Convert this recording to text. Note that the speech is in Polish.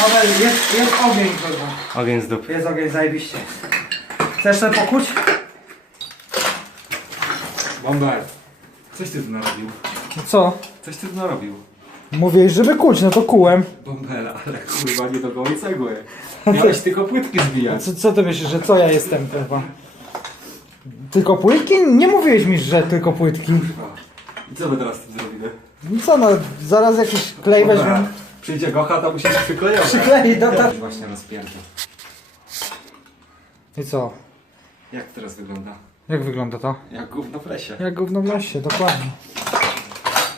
Słuchaj, jest, jest ogień, kurwa. Ogień z dupy. Jest ogień, zajebiście. Chcesz sobie pokuć? Bomber. Coś ty tu narobił. No co? Coś ty tu narobił. Mówiłeś, żeby kuć, no to kułem. Bombera, ale kurwa nie do gołej cegły. Miałeś tylko płytki zbijać. Co, co ty myślisz, że co ja jestem, kurwa? Tylko płytki? Nie mówiłeś mi, że tylko płytki. I co my teraz z tym zrobimy? No co no, zaraz jakiś klej weźmiemy. Przyjdzie gocha, to musimy przyklejować. Przyklei do ta... Właśnie rozpięty. I co? Jak teraz wygląda? Jak wygląda to? Jak gówno w lesie. Jak gówno w lesie, dokładnie.